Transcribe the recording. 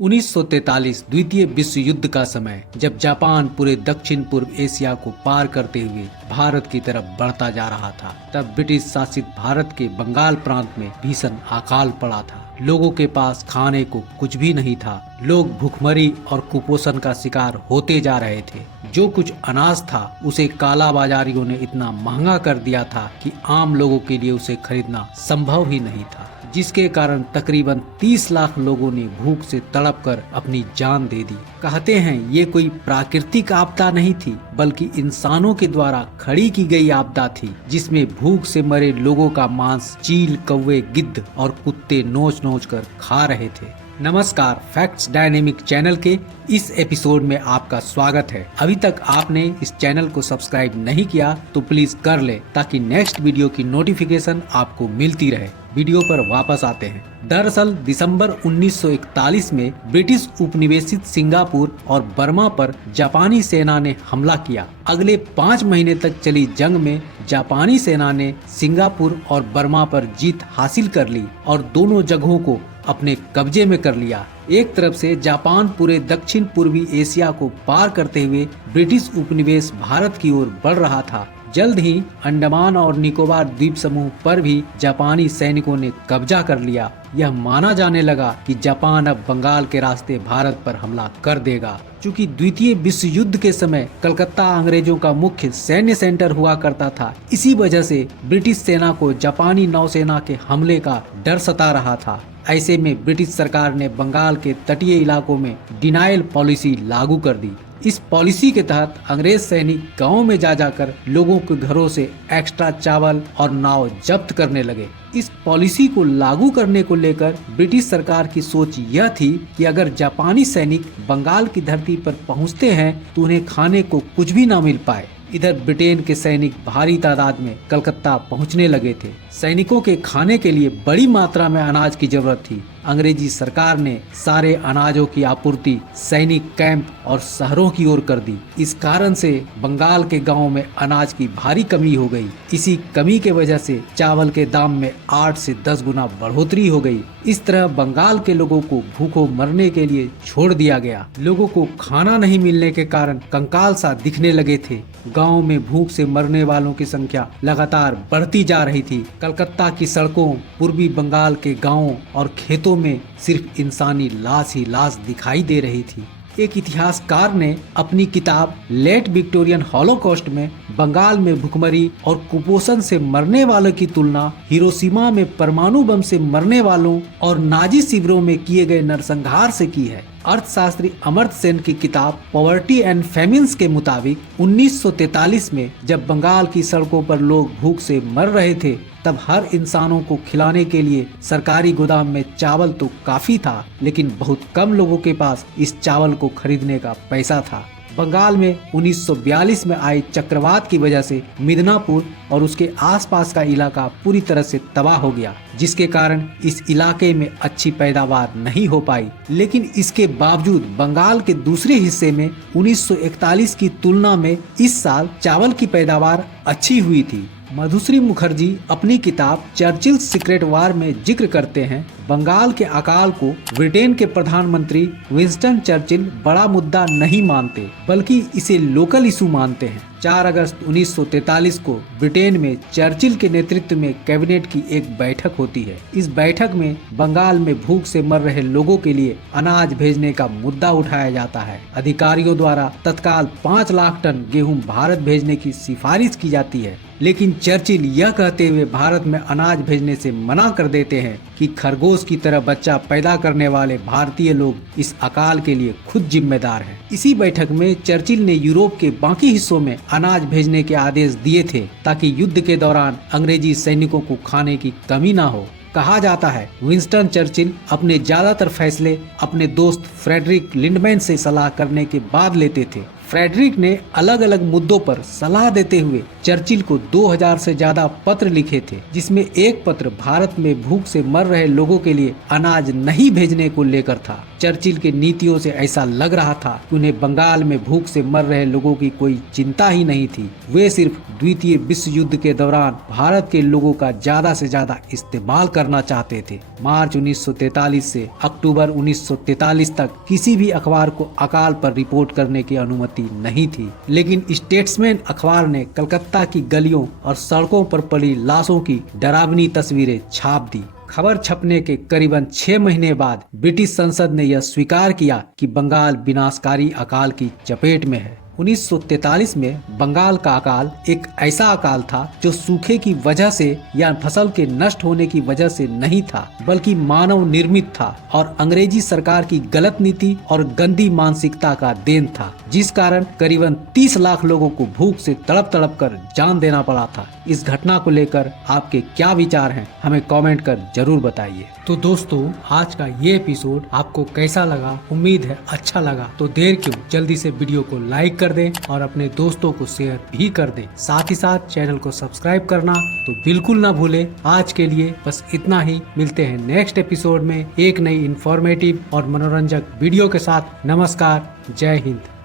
1943 द्वितीय विश्व युद्ध का समय, जब जापान पूरे दक्षिण पूर्व एशिया को पार करते हुए भारत की तरफ बढ़ता जा रहा था, तब ब्रिटिश शासित भारत के बंगाल प्रांत में भीषण अकाल पड़ा था। लोगों के पास खाने को कुछ भी नहीं था। लोग भूखमरी और कुपोषण का शिकार होते जा रहे थे। जो कुछ अनाज था उसे काला बाजारियों ने इतना महंगा कर दिया था कि आम लोगों के लिए उसे खरीदना संभव ही नहीं था, जिसके कारण तकरीबन 30 लाख लोगों ने भूख से तड़प कर अपनी जान दे दी। कहते हैं ये कोई प्राकृतिक आपदा नहीं थी, बल्कि इंसानों के द्वारा खड़ी की गई आपदा थी, जिसमें भूख से मरे लोगों का मांस चील, कौवे, गिद्ध और कुत्ते नोच नोच कर खा रहे थे। नमस्कार, फैक्ट्स डायनेमिक चैनल के इस एपिसोड में आपका स्वागत है। अभी तक आपने इस चैनल को सब्सक्राइब नहीं किया तो प्लीज कर ले, ताकि नेक्स्ट वीडियो की नोटिफिकेशन आपको मिलती रहे। वीडियो पर वापस आते हैं। दरअसल दिसंबर 1941 में ब्रिटिश उपनिवेशित सिंगापुर और बर्मा पर जापानी सेना ने हमला किया। अगले 5 महीने तक चली जंग में जापानी सेना ने सिंगापुर और बर्मा पर जीत हासिल कर ली और दोनों जगहों को अपने कब्जे में कर लिया। एक तरफ से जापान पूरे दक्षिण पूर्वी एशिया को पार करते हुए ब्रिटिश उपनिवेश भारत की ओर बढ़ रहा था। जल्द ही अंडमान और निकोबार द्वीप समूह पर भी जापानी सैनिकों ने कब्जा कर लिया। यह माना जाने लगा कि जापान अब बंगाल के रास्ते भारत पर हमला कर देगा। चूँकि द्वितीय विश्व युद्ध के समय कलकत्ता अंग्रेजों का मुख्य सैन्य सेंटर हुआ करता था, इसी वजह से ब्रिटिश सेना को जापानी नौसेना के हमले का डर सता रहा था। ऐसे में ब्रिटिश सरकार ने बंगाल के तटीय इलाकों में डिनायल पॉलिसी लागू कर दी। इस पॉलिसी के तहत अंग्रेज सैनिक गाँव में जा जाकर लोगों के घरों से एक्स्ट्रा चावल और नाव जब्त करने लगे। इस पॉलिसी को लागू करने को लेकर ब्रिटिश सरकार की सोच यह थी कि अगर जापानी सैनिक बंगाल की धरती पर पहुंचते हैं तो उन्हें खाने को कुछ भी न मिल पाए। इधर ब्रिटेन के सैनिक भारी तादाद में कलकत्ता पहुंचने लगे थे। सैनिकों के खाने के लिए बड़ी मात्रा में अनाज की जरूरत थी। अंग्रेजी सरकार ने सारे अनाजों की आपूर्ति सैनिक कैंप और शहरों की ओर कर दी। इस कारण से बंगाल के गांवों में अनाज की भारी कमी हो गई। इसी कमी के वजह से चावल के दाम में 8 से 10 गुना बढ़ोतरी हो गई। इस तरह बंगाल के लोगों को भूखों मरने के लिए छोड़ दिया गया। लोगों को खाना नहीं मिलने के कारण कंकाल सा दिखने लगे थे। गाँव में भूख से मरने वालों की संख्या लगातार बढ़ती जा रही थी। कलकत्ता की सड़कों, पूर्वी बंगाल के गांवों और खेतों में सिर्फ इंसानी लाश ही लाश दिखाई दे रही थी। एक इतिहासकार ने अपनी किताब लेट विक्टोरियन हॉलोकॉस्ट में बंगाल में भूखमरी और कुपोषण से मरने वालों की तुलना हिरोशिमा में परमाणु बम से मरने वालों और नाजी शिविरों में किए गए नरसंहार से की है। अर्थशास्त्री अमर्त्य सेन की किताब पॉवर्टी एंड फेमिन्स के मुताबिक 1943 में जब बंगाल की सड़कों पर लोग भूख से मर रहे थे, तब हर इंसानों को खिलाने के लिए सरकारी गोदाम में चावल तो काफी था, लेकिन बहुत कम लोगों के पास इस चावल को खरीदने का पैसा था। बंगाल में 1942 में आई चक्रवात की वजह से मिदनापुर और उसके आसपास का इलाका पूरी तरह से तबाह हो गया, जिसके कारण इस इलाके में अच्छी पैदावार नहीं हो पाई। लेकिन इसके बावजूद बंगाल के दूसरे हिस्से में 1941 की तुलना में इस साल चावल की पैदावार अच्छी हुई थी। मधुश्री मुखर्जी अपनी किताब चर्चिल सीक्रेट वार में जिक्र करते हैं, बंगाल के अकाल को ब्रिटेन के प्रधानमंत्री विंस्टन चर्चिल बड़ा मुद्दा नहीं मानते, बल्कि इसे लोकल इशू मानते हैं। 4 अगस्त 1943 को ब्रिटेन में चर्चिल के नेतृत्व में कैबिनेट की एक बैठक होती है। इस बैठक में बंगाल में भूख से मर रहे लोगों के लिए अनाज भेजने का मुद्दा उठाया जाता है। अधिकारियों द्वारा तत्काल 5 लाख टन गेहूं भारत भेजने की सिफारिश की जाती है, लेकिन चर्चिल यह कहते हुए भारत में अनाज भेजने से मना कर देते हैं कि खरगोश की तरह बच्चा पैदा करने वाले भारतीय लोग इस अकाल के लिए खुद जिम्मेदार हैं। इसी बैठक में चर्चिल ने यूरोप के बाकी हिस्सों में अनाज भेजने के आदेश दिए थे, ताकि युद्ध के दौरान अंग्रेजी सैनिकों को खाने की कमी ना हो। कहा जाता है विंस्टन चर्चिल अपने ज्यादातर फैसले अपने दोस्त फ्रेडरिक लिंडमैन से सलाह करने के बाद लेते थे। फ्रेडरिक ने अलग अलग मुद्दों पर सलाह देते हुए चर्चिल को 2000 से ज्यादा पत्र लिखे थे, जिसमें एक पत्र भारत में भूख से मर रहे लोगों के लिए अनाज नहीं भेजने को लेकर था। चर्चिल के नीतियों से ऐसा लग रहा था कि उन्हें बंगाल में भूख से मर रहे लोगों की कोई चिंता ही नहीं थी। वे सिर्फ द्वितीय विश्व युद्ध के दौरान भारत के लोगों का ज्यादा से ज्यादा इस्तेमाल करना चाहते थे। मार्च 1943 से अक्टूबर 1943 तक किसी भी अखबार को अकाल पर रिपोर्ट करने की अनुमति नहीं थी, लेकिन स्टेट्समैन अखबार ने कलकत्ता की गलियों और सड़कों पर पड़ी लाशों की डरावनी तस्वीरें छाप दी। खबर छपने के करीबन 6 महीने बाद ब्रिटिश संसद ने यह स्वीकार किया कि बंगाल विनाशकारी अकाल की चपेट में है। 1943 में बंगाल का अकाल एक ऐसा अकाल था जो सूखे की वजह से या फसल के नष्ट होने की वजह से नहीं था, बल्कि मानव निर्मित था और अंग्रेजी सरकार की गलत नीति और गंदी मानसिकता का देन था, जिस कारण करीबन 30 लाख लोगों को भूख से तड़प तड़प कर जान देना पड़ा था। इस घटना को लेकर आपके क्या विचार हैं, हमें कमेंट कर जरूर बताइए। तो दोस्तों, आज का ये एपिसोड आपको कैसा लगा? उम्मीद है अच्छा लगा। तो देर क्यों, जल्दी से वीडियो को लाइक कर दें और अपने दोस्तों को शेयर भी कर दें। साथ ही साथ चैनल को सब्सक्राइब करना तो बिल्कुल ना भूलें। आज के लिए बस इतना ही। मिलते हैं नेक्स्ट एपिसोड में एक नई इंफॉर्मेटिव और मनोरंजक वीडियो के साथ। नमस्कार, जय हिंद।